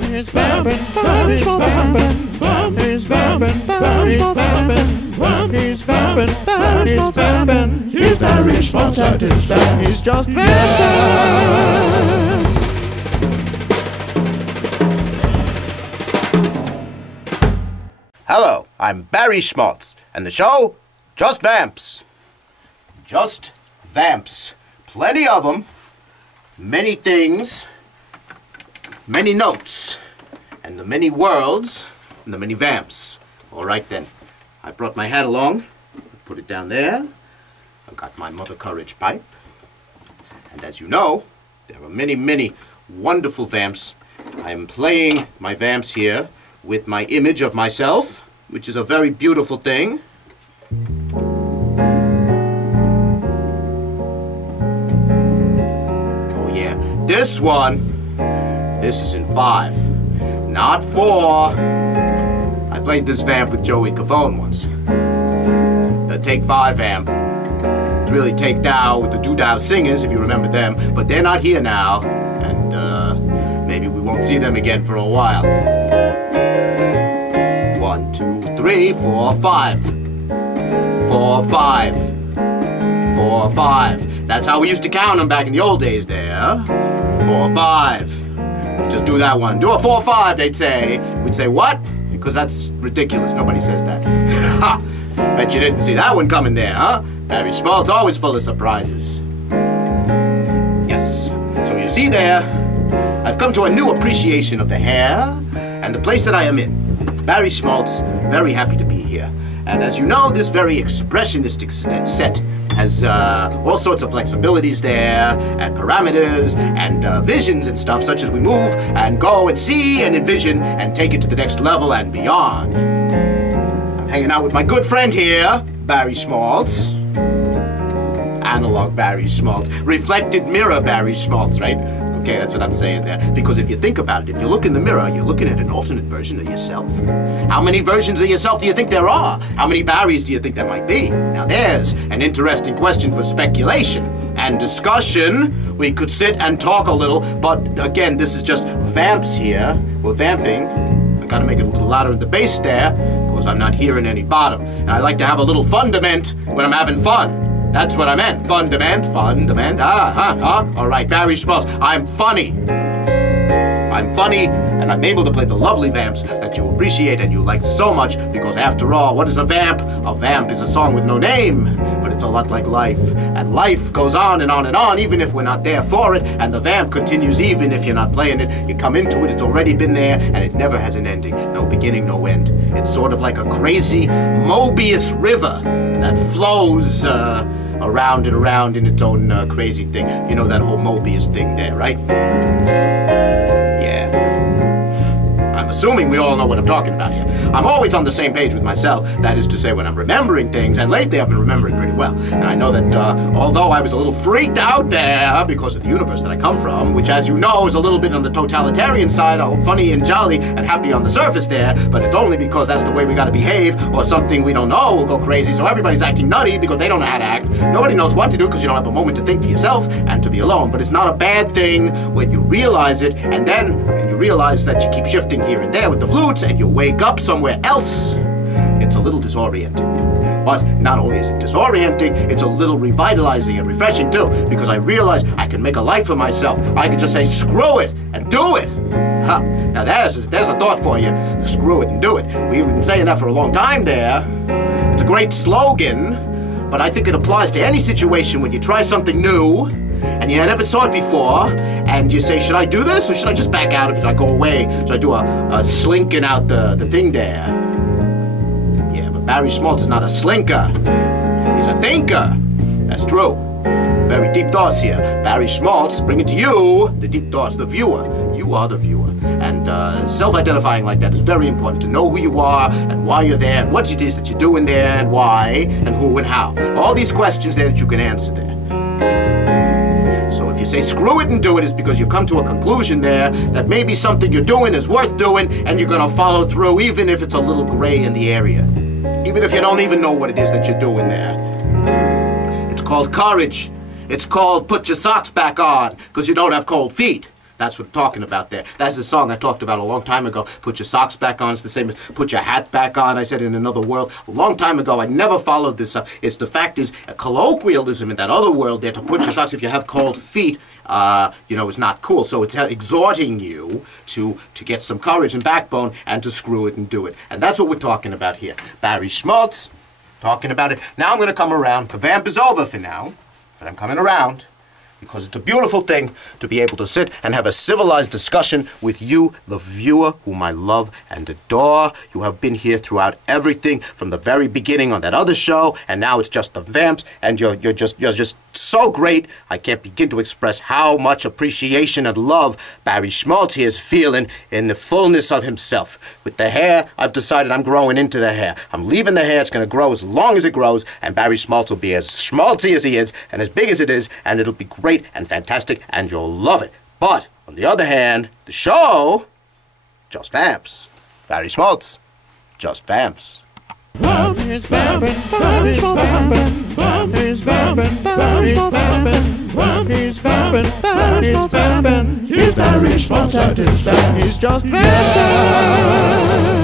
He's vamping, Barry Schmaltz vamping. He's vamping, Barry Schmaltz vamping. He's vamping, Barry Schmaltz vamping. He's Barry Schmaltz at his best. He's just vamping. Hello, I'm Barry Schmaltz, and the show, Just Vamps. Just Vamps. Plenty of them, many things, many notes, and the many worlds, and the many vamps. All right then, I brought my hat along, put it down there. I've got my Mother Courage pipe, and as you know, there are many, many wonderful vamps. I am playing my vamps here with my image of myself, which is a very beautiful thing. Oh yeah, this one, this is in 5, not 4. I played this vamp with Joey Cavone once. The Take 5 vamp. It's really Take Dow with the Doo-Dow Singers, if you remember them, but they're not here now, and maybe we won't see them again for a while. 1, 2, 3, 4, 5. 4, 5. 4, 5. That's how we used to count them back in the old days there. 4, 5. Just do that one. Do a 4, 5, they'd say. We'd say, what? Because that's ridiculous. Nobody says that. Ha! Bet you didn't see that one coming there, huh? Barry Schmaltz, always full of surprises. Yes. So you see there, I've come to a new appreciation of the hair and the place that I am in. Barry Schmaltz, very happy to be here. And as you know, this very expressionistic set has all sorts of flexibilities there, and parameters, and visions and stuff, such as we move and go and see and envision and take it to the next level and beyond. I'm hanging out with my good friend here, Barry Schmaltz. Analog Barry Schmaltz. Reflected mirror Barry Schmaltz, right? Okay, that's what I'm saying there. Because if you think about it, if you look in the mirror, you're looking at an alternate version of yourself. How many versions of yourself do you think there are? How many Barrys do you think there might be? Now there's an interesting question for speculation and discussion. We could sit and talk a little, but again, this is just vamps here. We're vamping. I gotta make it a little louder at the bass there, because I'm not hearing any bottom. And I like to have a little fundament when I'm having fun. That's what I meant. Fundament. All right, Barry Schmaltz. I'm funny. I'm funny, and I'm able to play the lovely vamps that you appreciate and you like so much, because after all, what is a vamp? A vamp is a song with no name, but it's a lot like life. And life goes on and on and on, even if we're not there for it, and the vamp continues even if you're not playing it. You come into it, it's already been there, and it never has an ending. No beginning, no end. It's sort of like a crazy Mobius river that flows around and around in its own crazy thing. You know that whole Mobius thing there, right? Yeah. I'm assuming we all know what I'm talking about here. I'm always on the same page with myself, that is to say when I'm remembering things, and lately I've been remembering pretty well. And I know that although I was a little freaked out there because of the universe that I come from, which as you know is a little bit on the totalitarian side, all funny and jolly and happy on the surface there, but it's only because that's the way we gotta behave, or something we don't know will go crazy, so everybody's acting nutty because they don't know how to act. Nobody knows what to do because you don't have a moment to think for yourself and to be alone. But it's not a bad thing when you realize it, and then when you realize that you keep shifting here and there with the flutes and you wake up somewhere else, it's a little disorienting. But not only is it disorienting, it's a little revitalizing and refreshing too, because I realize I can make a life for myself. I can just say, screw it, and do it. Ha. Now there's a thought for you. Screw it and do it. We've been saying that for a long time there. It's a great slogan, but I think it applies to any situation when you try something new, and you never saw it before, and you say, should I do this, or should I just back out of it? Should I go away? Should I do a slinking out the thing there? Yeah, but Barry Schmaltz is not a slinker. He's a thinker. That's true. Very deep thoughts here. Barry Schmaltz, bring it to you, the deep thoughts, the viewer. You are the viewer. And self-identifying like that is very important, to know who you are, and why you're there, and what it is that you're doing there, and why, and who, and how. All these questions there that you can answer there. So if you say screw it and do it, it's because you've come to a conclusion there that maybe something you're doing is worth doing, and you're gonna follow through even if it's a little gray in the area. Even if you don't even know what it is that you're doing there. It's called courage. It's called put your socks back on, because you don't have cold feet. That's what I'm talking about there. That's the song I talked about a long time ago. Put your socks back on. It's the same as put your hat back on. I said in another world a long time ago. I never followed this up. It's the fact is a colloquialism in that other world there to put your socks if you have cold feet, is not cool. So it's exhorting you to get some courage and backbone and to screw it and do it. And that's what we're talking about here. Barry Schmaltz talking about it. Now I'm going to come around. The vamp is over for now, but I'm coming around. Because it's a beautiful thing to be able to sit and have a civilized discussion with you, the viewer, whom I love and adore. You have been here throughout everything from the very beginning on that other show, and now it's just the Vamps, and you're just so great. I can't begin to express how much appreciation and love Barry Schmaltz here is feeling in the fullness of himself. With the hair, I've decided I'm growing into the hair. I'm leaving the hair. It's going to grow as long as it grows, and Barry Schmaltz will be as schmaltzy as he is and as big as it is, and it'll be great and fantastic, and you'll love it. But, on the other hand, the show, just Vamps. Barry Schmaltz, just Vamps. Vamp is vamping, Barry Schmaltz vamping. Vamp is vamping, Barry Schmaltz vamping. Vamp is vamping, Barry Schmaltz vamping. He's Barry Schmaltz at his best. He's just vamping.